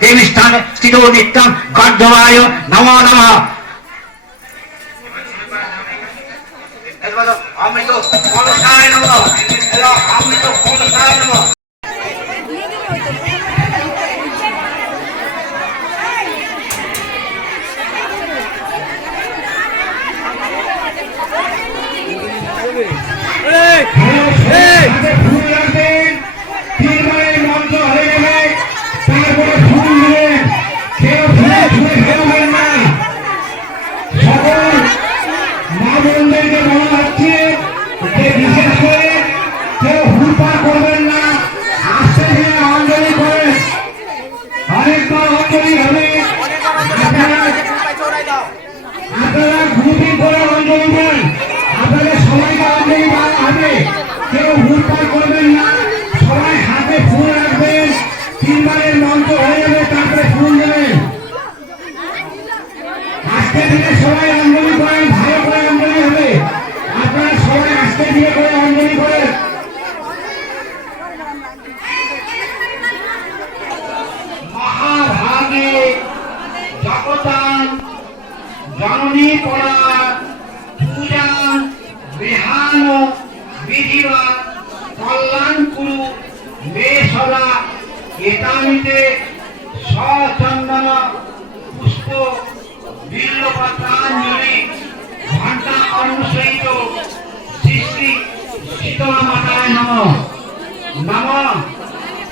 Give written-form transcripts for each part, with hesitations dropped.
দেবীস্থানে স্থিতো নিত্যং গর্ধবায় নমো নমঃ। অমৃত কলসায় নমঃ, অমৃত কলসায় নমঃ। আপনারা গ্রুপিং করে অঞ্জলি দেন, আপনাদের সবাইকে অঞ্জলি দেওয়া হবে, কেউ হুড়পাড় করবেন না, সবাই হাতে ফুল রাখবেন, তিনবারের মন্ত্র হয়ে যাবে তারপরে ফুল দেবেন। আজকে থেকে সবাই অঞ্জলি করেন, ভালো করে অঞ্জলি হবে, আপনারা সবাই আজকে থেকে করে অঞ্জলি করেন। মহাভাগে জগতাং জননী পরা পূজা বিহান বিধিবা কল্যাণ কুরু মে সদা এতামিতে সচন্দন পুষ্প বিল্লপত্রাঞ্জলি ঘণ্টা অনুসহিত শ্রী শ্রী শীতলা মাতায় নমঃ। নমঃ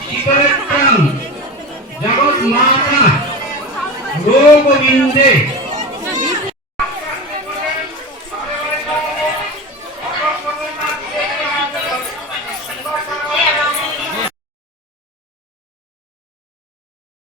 শীতলেত্রং জগৎ মাতা লোকবিন্দে